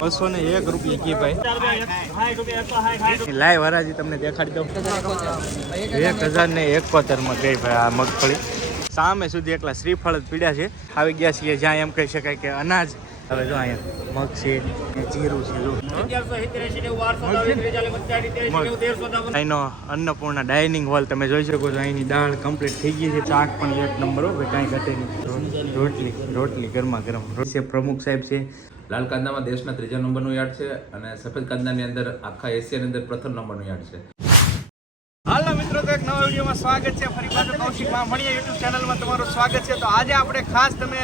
201 રૂપિયા કી ભાઈ લાઈવ હરાજી તમને દેખાડી દઉં 1071 માં ગઈ ભાઈ આ મગફળી સામે સુધી એકલા શ્રીફળ જ પીડ્યા છે આવી ગયા છીએ જ્યાં એમ કહી શકાય કે અનાજ હવે જો અહીંયા મગ છે જીરું છે અહીંનો અન્નપૂર્ણા ડાઇનિંગ હોલ તમે જોઈ શકો છો અહીંની દાળ કમ્પ્લીટ થઈ ગઈ છે શાક પણ એક નંબર હોય કાંઈ ઘટે નહીં રોટલી ગરમા ગરમ છે પ્રમુખ સાહેબ છે લાલ કાંદામાં દેશના 3જા નંબરનું યાર્ડ છે અને સફેદ કાંદાની અંદર આખા એશિયાની અંદર પ્રથમ નંબરનું યાર્ડ છે. હાલો મિત્રો, તો એક નવા વિડીયોમાં સ્વાગત છે. ફરી પાછું કૌશિક મામણીયા યુટ્યુબ ચેનલમાં તમારું સ્વાગત છે. તો આજે આપણે ખાસ તમે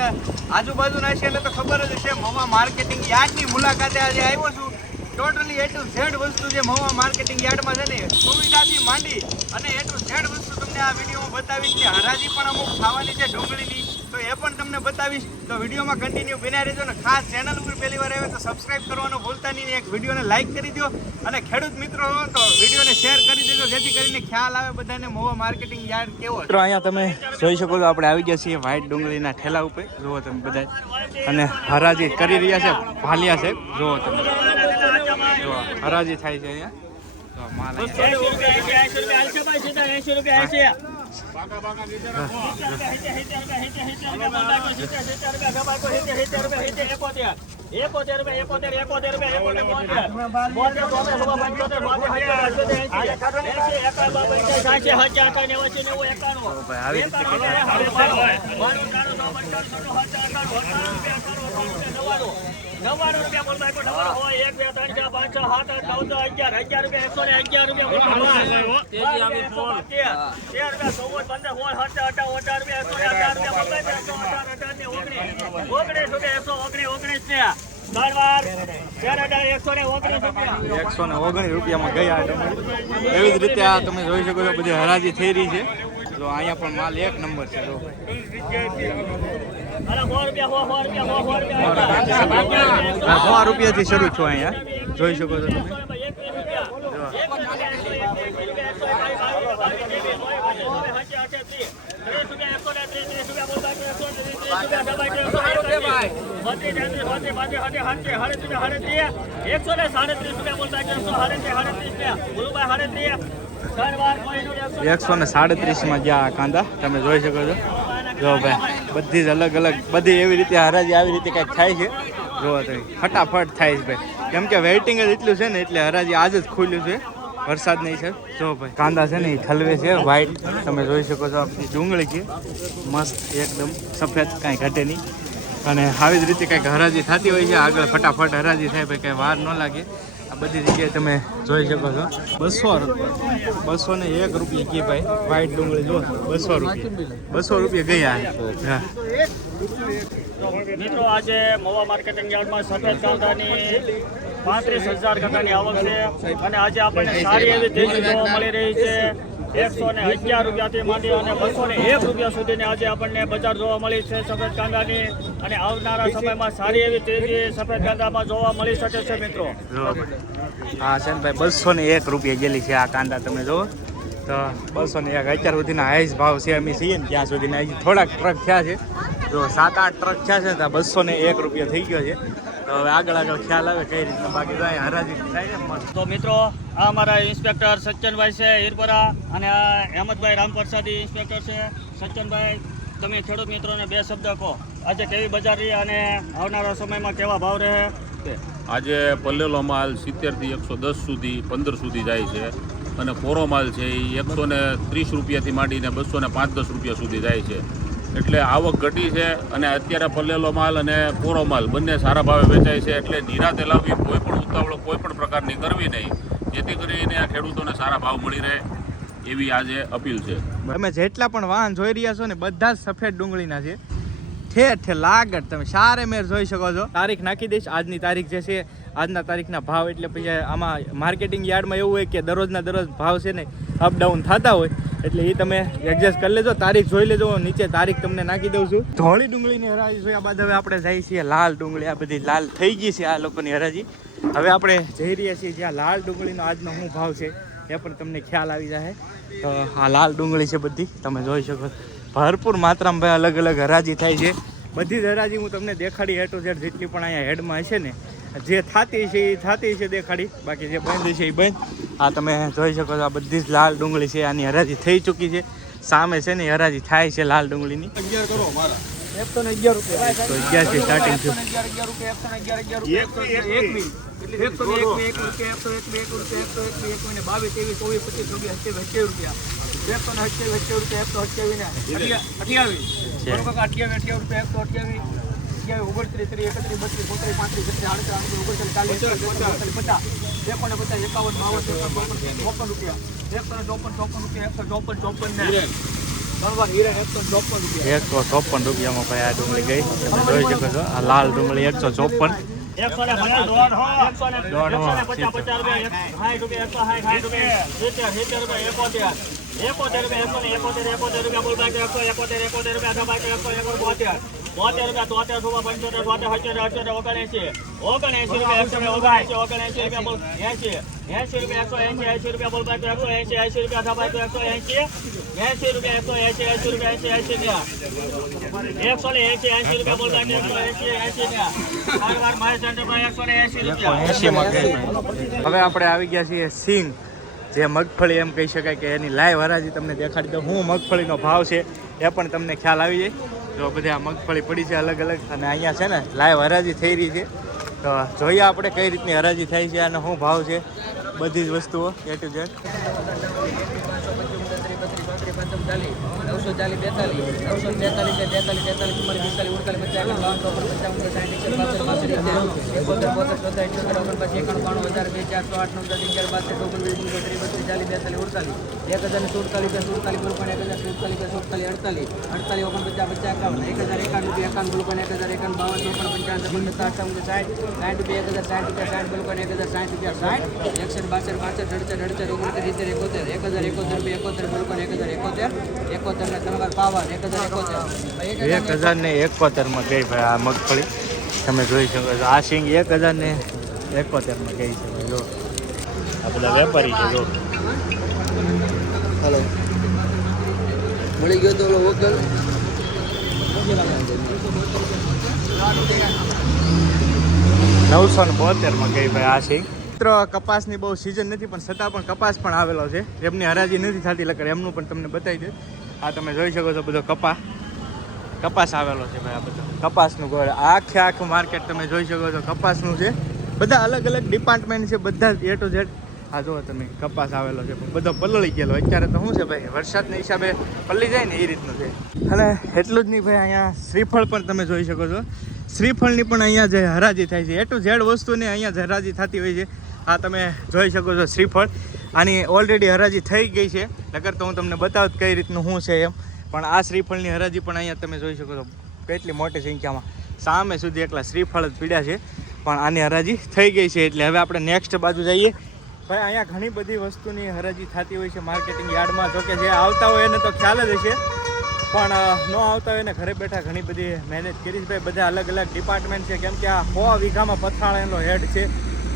આજુબાજુના છે એટલે તો ખબર જ છે મહુવા માર્કેટિંગ યાર્ડની મુલાકાતે આજે આવ્યો છું. ટોટલી A to Z વસ્તુ જે મહુવા માર્કેટિંગ યાર્ડમાં છે ને સુવિધાથી માંડી અને A to Z વસ્તુ તમને આ વિડીયોમાં બતાવીશ કે હરાજી પણ અમુક ખાવાની છે ડુંગળીની, તો એ પણ તમને બતાવીશ. તો વિડીયોમાં કન્ટિન્યુ બન્યા રહેજો ને ખાસ ચેનલ ઉપર પહેલી વાર આવે તો સબસ્ક્રાઇબ કરવાનું ભૂલતા નહીં, એક વિડીયોને લાઇક કરી દો અને ખેડૂત મિત્રો હો તો વિડીયોને શેર કરી દેજો જેથી કરીને ખ્યાલ આવે બધાને મહુવા માર્કેટિંગ યાર્ડ કેવો. મિત્રો અહીંયા તમે જોઈ શકો છો આપણે આવી ગયા છીએ વ્હાઈટ ડુંગળીના ઠેલા ઉપર. જુઓ તમે બધા અને હરાજી કરી રહ્યા છે ભાલિયા છે. જુઓ તમે હરાજી થાય છે અહીંયા માલ 80 રૂપિયા રૂપિયામાં ગયા. એવી જ રીતે આ તમે જોઈ શકો છો બધી હરાજી થઈ રહી છે. તો અહીંયા પણ માલ એક નંબર છે. 100 રૂપિયાથી શરૂ છું અહીંયા જોઈ શકો છો તમે. 137 માં ગયા કાંદા તમે જોઈ શકો છો. જો ભાઈ બધી જ અલગ અલગ બધી એવી રીતે હરાજી આવી રીતે કંઈક થાય છે. જો તમે ફટાફટ થાય છે ભાઈ, કેમ કે વેઇટિંગ જ એટલું છે ને એટલે હરાજી આજ જ ખુલ્યું છે, વરસાદ નહીં છે. જો ભાઈ કાંદા છે ને એ ઠલવે છે વ્હાઈટ તમે જોઈ શકો છો. આપણી ડુંગળી છે મસ્ત એકદમ સફેદ, કાંઈ ઘટે નહીં. અને આવી જ રીતે કંઈક હરાજી થતી હોય છે આગળ, ફટાફટ હરાજી થાય ભાઈ, કંઈ વાર ન લાગે. આ બધી જગ્યાએ તમે જોઈ શકો છો. 201 રૂપિયા કી ભાઈ વ્હાઈટ ડુંગળી જો 200 રૂપિયા ગયા. મિત્રો આજે મહુવા માર્કેટિંગ યાર્ડમાં સફેદ કાંદાની 35,000 કાંદાની આવક છે અને આજે આપણને સારી એવી તેજી જોવા મળી રહી છે. 111 રૂપિયાથી માંડી અને 201 રૂપિયા સુધીની આજે આપણને બજાર જોવા મળી છે સફેદ કાંદાની. અને આવનારા સમયમાં સારી એવી તેજી સફેદ કાંદામાં જોવા મળી શકે છે. મિત્રો હા છે ને ભાઈ 201 રૂપિયા ગયેલી છે આ કાંદા તમે જુઓ તો 201 અત્યાર સુધીના હાઈસ ભાવ છે. અમે છીએ ને ત્યાં સુધીના હજી થોડાક ટ્રક થયા છે. જો 7-8 ટ્રક થયા છે તો 201 રૂપિયા થઈ ગયો છે. તો હવે આગળ ખ્યાલ આવે કઈ રીતના, બાકી તો હરાજી થાય ને. તો મિત્રો આ અમારા ઇન્સ્પેક્ટર સચ્ચનભાઈ છે હીરપરા અને આ હેમંતભાઈ રામપ્રસાદી ઇન્સ્પેક્ટર છે. સચ્ચનભાઈ તમે ખેડૂત મિત્રોને 2 શબ્દ કહો, આજે કેવી બજાર રહી અને આવનારા સમયમાં કેવા ભાવ રહે. આજે પલ્લેલો માલ 70 થી 110 સુધી 15 સુધી જાય છે અને કોરો માલ છે એ 130 રૂપિયાથી માંડીને 205-10 રૂપિયા સુધી જાય છે. એટલે આવક ઘટી છે અને અત્યારે પલ્લેલો માલ અને કોરો માલ બંને સારા ભાવે વેચાય છે. એટલે નિરાતે લાવવી, કોઈ પણ ઉતાવળ કોઈ પણ પ્રકારની કરવી નહીં, જેથી કરીને આ ખેડૂતોને સારા ભાવ મળી રહે એવી આજે અપીલ છે. તમે જેટલા પણ વાહન જોઈ રહ્યા છો ને બધા જ સફેદ ડુંગળીના છે. ઠેર ઠેર લાગત તમે સારે મેર જોઈ શકો છો. તારીખ નાખી દઈશ, આજની તારીખ જે છે આજના તારીખના ભાવ. એટલે પછી આમાં માર્કેટિંગ યાર્ડમાં એવું હોય કે દરરોજના દરરોજ ભાવ છે ને અપડાઉન થતા હોય, એટલે એ તમે એડજસ્ટ કરી લેજો. તારીખ જોઈ લેજો, નીચે તારીખ તમને નાખી દઉં છું. ધોળી ડુંગળીની હરાજી જોયા બાદ હવે આપણે જઈએ છીએ લાલ ડુંગળી. આ બધી લાલ થઈ ગઈ છે આ લોકોની હરાજી. હવે આપણે જઈ રહ્યા છીએ જ્યાં લાલ ડુંગળીનો આજનો શું ભાવ છે એ પણ તમને ખ્યાલ આવી જાય. તો આ લાલ ડુંગળી છે બધી તમે જોઈ શકો. ભરપૂર માત્રામાં ભાઈ અલગ અલગ હરાજી થાય છે. બધી જ હરાજી હું તમને દેખાડી A to Z જેટલી પણ અહીંયા હેડમાં હશે ને જે થતી છે એ થતી છે દેખાડી, બાકી જે બંધ છે એ બંધ. આ તમે જોઈ શકો છો આ બધી જ લાલ ડુંગળી છે, આની હરાજી થઈ ચૂકી છે. સામે છે ને હરાજી થાય છે લાલ ડુંગળીની. 111 રૂપિયા તો 11 થી સ્ટાર્ટિંગ છે. 154 રૂપિયામાં ભાઈ આ ડુંગળી ગઈ. તમે જોઈ શકો છો આ લાલ ડુંગળી 154. 150 હવે આપણે આવી ગયા છીએ સિંગ, જે મગફળી એમ કહી શકાય કે એની લાઈવ હરાજી તમને દેખાડી દઉં. હું મગફળીનો ભાવ છે એ પણ તમને ખ્યાલ આવી જાય. તો બધી આ મગફળી પડી છે અલગ અલગ, અને અહીંયા છે ને લાઈવ હરાજી થઈ રહી છે. તો જોઈએ આપણે કઈ રીતની હરાજી થાય છે અને શું ભાવ છે બધી જ વસ્તુઓ A to Z. 1071 માં ગઈ ભાઈ આ મગફળી. તમે જોઈ શકો છો આ સિંગ 1071 માં ગઈ છે. જો આ બધા વેપારી છે. જો હલો મળી ગયો તો વકલ 972 માં ગઈ ભાઈ આ સિંગ. મિત્રો કપાસની બહુ સિઝન નથી પણ છતાં પણ કપાસ પણ આવેલો છે. એમની હરાજી નથી થતી લકર એમનું પણ તમને બતાવી દે. આ તમે જોઈ શકો છો બધો કપાસ આવેલો છે ભાઈ. આ બધો કપાસનું ગોળ આખું માર્કેટ તમે જોઈ શકો છો કપાસનું છે. બધા અલગ અલગ ડિપાર્ટમેન્ટ છે, બધા A to Z. આ જુઓ તમે કપાસ આવેલો છે પણ બધો પલળી ગયેલો. અત્યારે તો શું છે ભાઈ વરસાદના હિસાબે પલળી જાય ને એ રીતનું છે. અને એટલું જ નહીં ભાઈ, અહીંયા શ્રીફળ પણ તમે જોઈ શકો છો. શ્રીફળની પણ અહીંયા જે હરાજી થાય છે A to Z વસ્તુની અહીંયા જ હરાજી થતી હોય છે. આ તમે જોઈ શકો છો શ્રીફળ. આની ઓલરેડી હરાજી થઈ ગઈ છે, નકર તો હું તમને બતાવું કઈ રીતનું શું છે એમ. પણ આ શ્રીફળની હરાજી પણ અહીંયા તમે જોઈ શકો છો કેટલી મોટી સંખ્યામાં સામે સુધી એકલા શ્રીફળ જ પીડ્યા છે. પણ આની હરાજી થઈ ગઈ છે એટલે હવે આપણે નેક્સ્ટ બાજુ જઈએ. ભાઈ અહીંયા ઘણી બધી વસ્તુની હરાજી થતી હોય છે માર્કેટિંગ યાર્ડમાં. જોકે જે આવતા હોય એને તો ખ્યાલ જ હશે, પણ ન આવતા હોય ને ઘરે બેઠા ઘણી બધી મહેનત કરી છે ભાઈ. બધા અલગ અલગ ડિપાર્ટમેન્ટ છે, કેમ કે આ 100 વીઘામાં પથાળેલો હેડ છે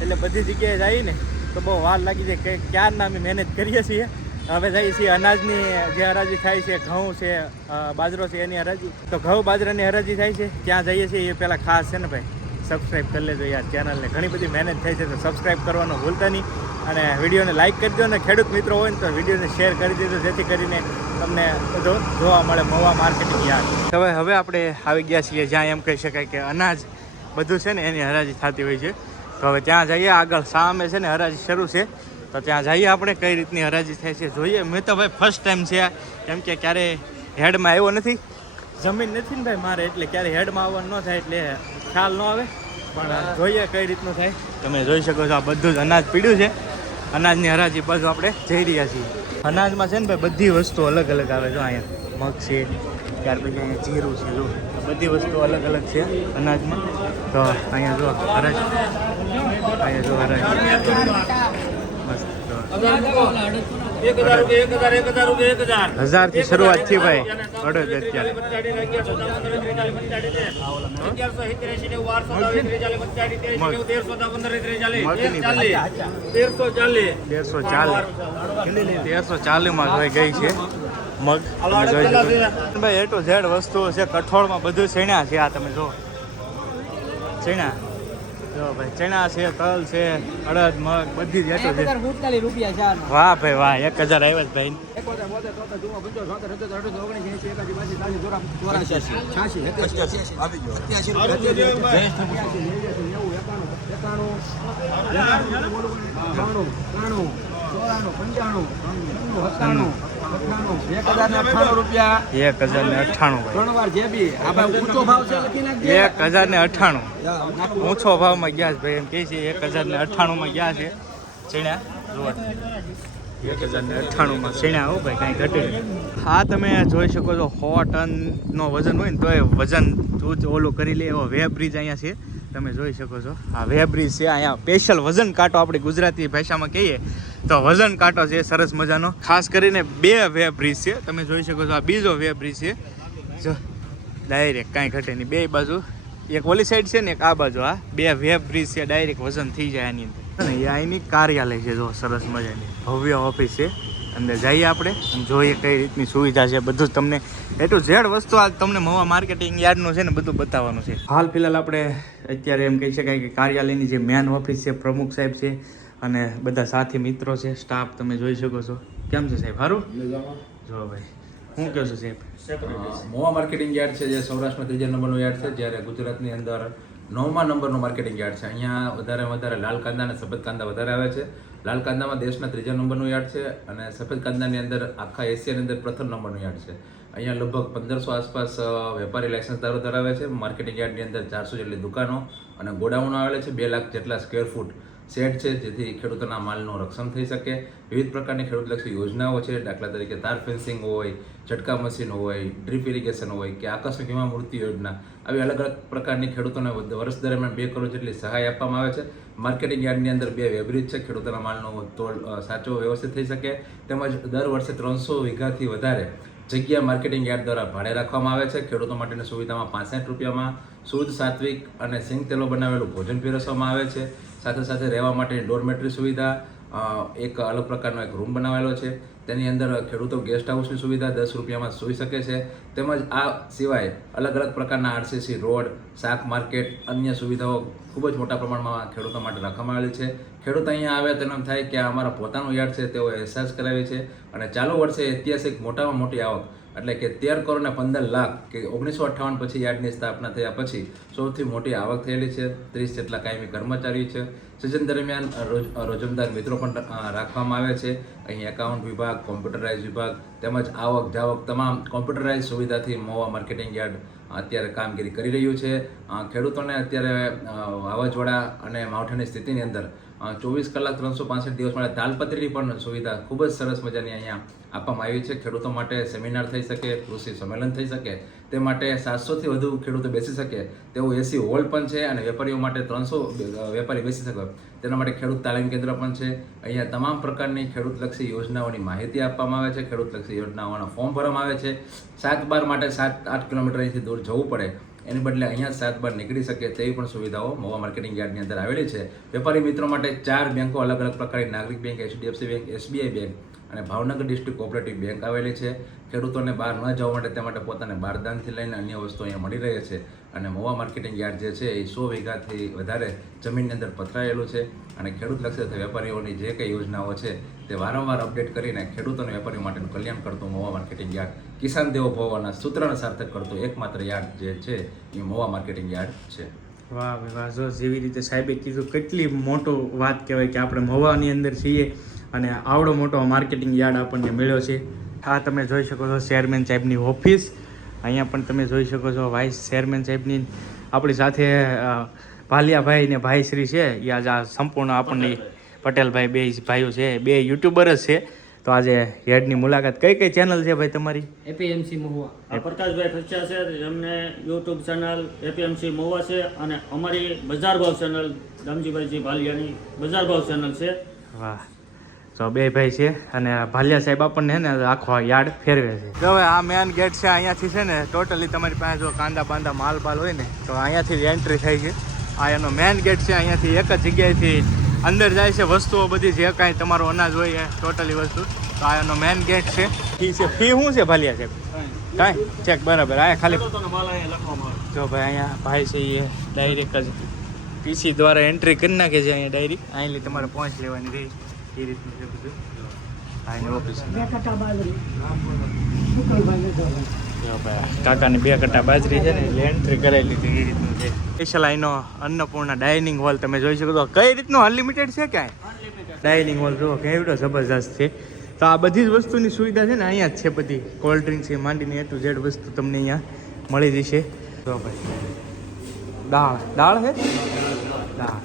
એટલે બધી જગ્યાએ જઈએ ને તો બહુ વાર લાગી જાય. કે ક્યારના અમે મહેનત કરીએ છીએ. હવે જઈએ છીએ અનાજની જે હરાજી થાય છે, ઘઉં છે, બાજરો છે, એની હરાજી. તો ઘઉં બાજરાની હરાજી થાય છે ત્યાં જઈએ છીએ. એ પહેલાં ખાસ છે ને ભાઈ સબસ્ક્રાઈબ કરી લેજો યાર ચેનલને. ઘણી બધી મહેનત થાય છે તો સબસ્ક્રાઈબ કરવાનું ભૂલતા નહીં. અને વિડીયોને લાઇક કરી દો, અને ખેડૂત મિત્રો હોય ને તો વિડીયોને શેર કરી દેજો, જેથી કરીને તમને બધું જોવા મળે મહુવા માર્કેટિંગ યાર્ડ. હવે આપણે આવી ગયા છીએ જ્યાં એમ કહી શકાય કે અનાજ બધું છે ને એની હરાજી થતી હોય છે. તો હવે ત્યાં જઈએ. આગળ સામે છે ને હરાજી શરૂ છે, તો ત્યાં જઈએ આપણે કઈ રીતની હરાજી થાય છે જોઈએ. મેં તો ભાઈ ફર્સ્ટ ટાઈમ છે, કેમ કે ક્યારે હેડમાં આવ્યો નથી. જમીન નથી ને ભાઈ મારે, એટલે ક્યારે હેડમાં આવવાનું ન થાય એટલે ખ્યાલ ન આવે. પણ જોઈએ કઈ રીતનું થાય. તમે જોઈ શકો છો આ બધું જ અનાજ પીડ્યું છે. અનાજની હરાજી બાજુ આપણે જઈ રહ્યા છીએ. અનાજમાં છે ને ભાઈ બધી વસ્તુ અલગ અલગ આવે. જો અહીંયા મગ છે, ત્યાર પછી અહીંયા જીરું છે. જો બધી વસ્તુ અલગ અલગ છે અનાજમાં. તો અહીંયા જો હરાજ, અહીંયા જો હરાજ મસ્ત. 1000 થી શરૂઆત થી ભાઈ. અડદ અત્યારે 1340 માં ગઈ છે. મગ તમે જોઈ શકો ભાઈ એ ટુ ઝેડ વસ્તુઓ છે કઠોળમાં બધું ચણા છે આ તમે જો ચણા જો ભાઈ ચણા છે તલ છે અડદ મગ બધી જ એ ટુ ઝેડ વાહ ભાઈ વાહ 1000 આવ્યા જ ભાઈ રૂપિયા 1098 ઊંચો ભાવમાં ગયા છે ભાઈ એમ કે છે 1098 માં ગયા છે ચણા જુઓ 1098 માં ચણા હો ભાઈ કાંઈ ઘટે નહીં. હા તમે જોઈ શકો છો 100 ટનનો વજન હોય ને તો એ વજન ઓલું કરી લે એવો વે બ્રિજ અહીંયા છે તમે જોઈ શકો છો. આ વે બ્રિજ છે અહીંયા સ્પેશિયલ વજન કાંટો આપણે ગુજરાતી ભાષામાં કહીએ તો વજન કાંટો છે સરસ મજાનો. ખાસ કરીને 2 વે બ્રિજ છે તમે જોઈ શકો છો. આ બીજો વે બ્રિજ છે જો ડાયરેક્ટ કાંઈ ઘટે નહીં બે બાજુ એક ઓલી સાઈડ છે ને એક આ બાજુ આ 2 વે બ્રિજ છે ડાયરેક્ટ વજન થઈ જાય આની અંદર. અને અહીંની કાર્યાલય છે જો સરસ મજાની ભવ્ય ઓફિસ છે. અંદર જઈએ આપણે અને જોઈએ કઈ રીતની સુવિધા છે બધું જ તમને એ ટુ ઝેડ વસ્તુ આ તમને મહુવા માર્કેટિંગ યાર્ડનું છે ને બધું બતાવવાનું છે. હાલ ફિલહાલ આપણે અત્યારે એમ કહી શકાય કે કાર્યાલયની જે મેન ઓફિસ છે પ્રમુખ સાહેબ છે અને બધા સાથી મિત્રો છે સ્ટાફ તમે જોઈ શકો છો. કેમ છે સાહેબ સારું જો ભાઈ શું કહો છો સાહેબ? મહુવા માર્કેટિંગ યાર્ડ છે જે સૌરાષ્ટ્રમાં 3જા નંબરનું યાર્ડ છે જ્યારે ગુજરાતની અંદર 9મા નંબરનું માર્કેટિંગ યાર્ડ છે. અહીંયા વધારે લાલ કાંદા અને સફેદ કાંદા વધારે આવે છે. લાલ કાંદામાં દેશના 3જા નંબરનું યાર્ડ છે અને સફેદ કાંદાની અંદર આખા એશિયાની અંદર પ્રથમ નંબરનું યાર્ડ છે. અહીંયા લગભગ 1500 આસપાસ વેપારી લાયસન્સદારો ધરાવે છે. માર્કેટિંગ યાર્ડની અંદર 400 જેટલી દુકાનો અને ગોડાઉનો આવેલા છે. 2 લાખ જેટલા સ્ક્વેર ફૂટ શેડ છે જેથી ખેડૂતોના માલનું રક્ષણ થઈ શકે. વિવિધ પ્રકારની ખેડૂતલક્ષી યોજનાઓ છે. દાખલા તરીકે તાર ફેન્સિંગ હોય, ઝટકા મશીન હોય, ડ્રીપ ઇરિગેશન હોય કે આકસ્મિક વીમા મૃત્યુ યોજના આવી અલગ અલગ પ્રકારની ખેડૂતોને વર્ષ દરમિયાન 2 કરોડ જેટલી સહાય આપવામાં આવે છે. માર્કેટિંગ યાર્ડની અંદર 2 વેબ્રિજ છે. ખેડૂતોના માલનો તોલ સાચો વ્યવસ્થિત થઈ શકે તેમજ દર વર્ષે 300 વીઘાથી વધારે જગ્યા માર્કેટિંગ યાર્ડ દ્વારા ભાડે રાખવામાં આવે છે. ખેડૂતો માટેની સુવિધામાં 65 રૂપિયામાં શુદ્ધ સાત્વિક અને સિંગ તેલો બનાવેલું ભોજન પીરસવામાં આવે છે. સાથે સાથે રહેવા માટેની ડોરમેટરી સુવિધા, એક અલગ પ્રકારનો એક રૂમ બનાવેલો છે. તેની અંદર ખેડૂતો ગેસ્ટ હાઉસની સુવિધા 10 રૂપિયામાં સૂઈ શકે છે. તેમજ આ સિવાય અલગ અલગ પ્રકારના આરસીસી રોડ, શાક માર્કેટ, અન્ય સુવિધાઓ ખૂબ જ મોટા પ્રમાણમાં ખેડૂતો માટે રાખવામાં આવેલી છે. ખેડૂત અહીંયા આવે તેનો એમ થાય કે આ અમારા પોતાનું યાર્ડ છે તેઓ અહેસાસ કરાવે છે. અને ચાલુ વર્ષે ઐતિહાસિક મોટામાં મોટી આવક એટલે કે 13 કરોડ ને 15 લાખ કે 1958 પછી યાર્ડની સ્થાપના થયા પછી સૌથી મોટી આવક થયેલી છે. 30 જેટલા કાયમી કર્મચારીઓ છે. સિઝન દરમિયાન રોજમદાર મિત્રો પણ રાખવામાં આવે છે. અહીં એકાઉન્ટ વિભાગ, કોમ્પ્યુટરાઇઝ વિભાગ તેમજ આવક જાવક તમામ કોમ્પ્યુટરાઇઝ સુવિધાથી મહુવા માર્કેટિંગ યાર્ડ અત્યારે કામગીરી કરી રહ્યું છે. ખેડૂતોને અત્યારે વાવાઝોડા અને માવઠાની સ્થિતિની અંદર 24 કલાક 365 દિવસ માટે તાલપત્રીની પણ સુવિધા ખૂબ જ સરસ મજાની અહીંયા આપવામાં આવી છે. ખેડૂતો માટે સેમિનાર થઈ શકે, કૃષિ સંમેલન થઈ શકે તે માટે 700થી વધુ ખેડૂતો બેસી શકે તેવું એસી હોલ પણ છે. અને વેપારીઓ માટે 300 વેપારી બેસી શકે તેના માટે ખેડૂત તાલીમ કેન્દ્ર પણ છે. અહીંયા તમામ પ્રકારની ખેડૂતલક્ષી યોજનાઓની માહિતી આપવામાં આવે છે. ખેડૂતલક્ષી યોજનાઓના ફોર્મ ભરવામાં આવે છે. 7-12 માટે 7-8 કિલોમીટર અહીંથી દૂર જવું પડે એની બદલે અહીંયા 7-12 નીકળી શકે તેવી પણ સુવિધાઓ મહુવા માર્કેટિંગ યાર્ડની અંદર આવેલી છે. વેપારી મિત્રો માટે 4 બેંકો અલગ અલગ પ્રકારની નાગરિક bank, HDFC bank, SBI bank અને ભાવનગર ડિસ્ટ્રિક્ટ કોઓપરેટિવ બેંક આવેલી છે. ખેડૂતોને બહાર ન જવા માટે તે માટે પોતાને બારદાનથી લઈને અન્ય વસ્તુઓ અહીંયા મળી રહે છે. અને મહુવા માર્કેટિંગ યાર્ડ જે છે એ 100 વીઘાથી વધારે જમીનની અંદર પથરાયેલું છે. અને ખેડૂત લક્ષી વેપારીઓની જે કંઈ યોજનાઓ છે તે વારંવાર અપડેટ કરીને ખેડૂતો અને વેપારીઓ માટેનું કલ્યાણ કરતું મહુવા માર્કેટિંગ યાર્ડ, કિસાન દેવો ભવના સૂત્રને સાર્થક કરતું એકમાત્ર યાર્ડ જે છે એ મહુવા માર્કેટિંગ યાર્ડ છે. વાહ ભાઈ વાહ, જો જેવી રીતે સાહેબે કીધું કેટલી મોટો વાત કહેવાય કે આપણે મહુવાની અંદર છીએ અને આવડો મોટો માર્કેટિંગ યાર્ડ આપણને મળ્યો છે. આ તમે જોઈ શકો છો ચેરમેન સાહેબની ઓફિસ. અહીંયા પણ તમે જોઈ શકો છો વાઇસ ચેરમેન સાહેબની આપણી સાથે ભાલિયાભાઈ ને ભાઈશ્રી છે એ આજે આ સંપૂર્ણ આપણને પટેલભાઈ બે ભાઈઓ છે, બે યુટ્યુબર જ છે. તો આજે હેડની મુલાકાત કઈ ચેનલ છે ભાઈ તમારી? એપીએમસી મહુવા. આ પ્રકાશભાઈ ખર્ચા છે એમને યુટ્યુબ ચેનલ એપીએમસી મહુવા છે અને અમારી બજાર ભાવ ચેનલ દામજીભાઈજી ભાલિયાની બજાર ભાવ ચેનલ છે. વાહ, તો બે ભાઈ છે અને ભાલિયા સાહેબ આપણને ને આખો યાર્ડ ફેરવે છે. જો હવે આ મેન ગેટ છે, અહીંયાથી છે ને ટોટલી તમારી પાસે જો કાંદા બાંદા માલ બાલ હોય ને તો અહીંયાથી એન્ટ્રી થાય છે. આ એનો મેન ગેટ છે. અહીંયાથી એક જ જગ્યાએથી અંદર જાય છે વસ્તુઓ બધી જે કાંઈ તમારું અનાજ હોય એ ટોટલી વસ્તુ તો આ એનો મેન ગેટ છે. ફી છે, ફી શું છે ભાલિયા સાહેબ? કાંઈ ચેક બરાબર. આ ખાલી માલ અહીંયા લખવામાં આવે. જો ભાઈ અહીંયા ભાઈ છે એ ડાયરેક્ટ જ પીસી દ્વારા એન્ટ્રી કરી નાખે છે અહીંયા ડાયરેક્ટ. અહીંથી તમારે પહોંચ લેવાની રહી એ રીતનું છે બધું. આની ઓફિસ જો ભાઈ કાકાની 2 કટ્ટા બાજરી છે ને એટલે એન્ટ્રી કરાવી લીધી એ રીતનું છે. સ્પેશિયલ અહીંનો અન્નપૂર્ણા ડાઇનિંગ હોલ તમે જોઈ શકો છો. કઈ રીતનું અનલિમિટેડ છે કાંઈ ડાઇનિંગ હોલ જો કેવડો જબરજસ્ત છે. તો આ બધી જ વસ્તુની સુવિધા છે ને અહીંયા જ છે બધી. કોલ્ડ ડ્રિંક્સથી માંડીને A to Z વસ્તુ તમને અહીંયા મળી જશે. જો ભાઈ દાળ છે દાળ.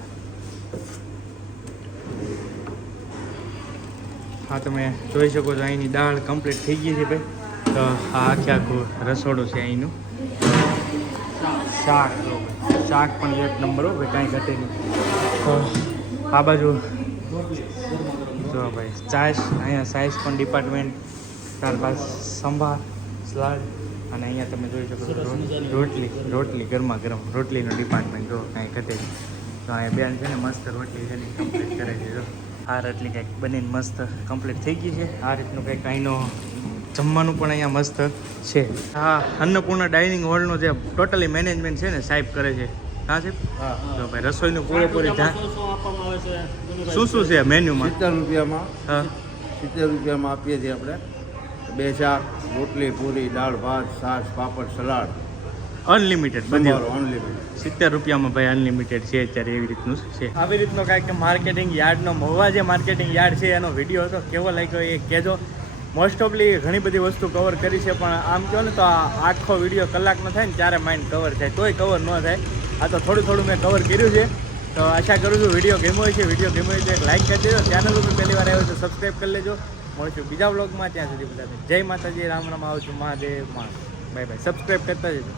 હા તમે જોઈ શકો છો અહીંની દાળ કમ્પ્લીટ થઈ ગઈ છે ભાઈ. તો આ આખું રસોડું છે અહીંનું. શાક જો ભાઈ, શાક પણ 1 નંબર હો ભાઈ, કાંઈ ઘટે નહીં. તો આ બાજુ જો ભાઈ ચાય, અહીંયા સાઈઝ પણ ડિપાર્ટમેન્ટ, ત્યારબાદ સંભાર, સલાડ અને અહીંયા તમે જોઈ શકો છો રોટલી ગરમા ગરમ રોટલીનો ડિપાર્ટમેન્ટ. જો કાંઈ ઘટે નહીં. તો અહીંયા બેન છે ને મસ્ત રોટલી છે ને કમ્પ્લીટ કરે છે. જો આ રોટલી કંઈક બનીને મસ્ત કમ્પ્લીટ થઈ ગઈ છે. આ રીતનું કંઈક અહીંનો જમવાનું પણ અહીંયા મસ્ત છે. હા અન્નપૂર્ણા ડાઇનિંગ હોલનો જે ટોટલી મેનેજમેન્ટ છે ને સાહેબ કરે છે. હા સાહેબ? જો ભાઈ રસોઈનું પૂરેપૂરી આપવામાં આવે છે. શું છે મેન્યુમાં? 70 રૂપિયામાં હા 70 રૂપિયામાં આપીએ છીએ આપણે 2 શાક, રોટલી, પૂરી, દાળ, ભાત, છાશ, પાપડ, સલાડ, અનલિમિટેડ બધી અનલિમિટેડ. 70 રૂપિયામાં ભાઈ અનલિમિટેડ છે અત્યારે એવી રીતનું છે. આવી રીતનો કાંઈક માર્કેટિંગ યાર્ડનો મહુવા જે માર્કેટિંગ યાર્ડ છે એનો વિડીયો હતો, કેવો લાગ્યો એ કહેજો. મોસ્ટ ઓફલી ઘણી બધી વસ્તુ કવર કરી છે, પણ આમ કહો ને તો આ આખો વિડીયો કલાકનો થાય ને ત્યારે માઇન્ડ કવર થાય, તોય કવર ન થાય. આ તો થોડું મેં કવર કર્યું છે. તો આશા કરું છું વિડીયો ગમ્યો હોય છે. વિડીયો ગમ્યો હોય તો એક લાઈક કરી દેજો. ચેનલ ઉપર પહેલી વાર આવ્યો તો સબસ્ક્રાઈબ કરી લેજો. મળશું બીજા વ્લોગમાં. ત્યાં સુધી બધાને જય માતાજી, રામ રામ. આવજો મહાદેવ માં. Bye bye. સબસ્ક્રાઈબ કરતા જજો.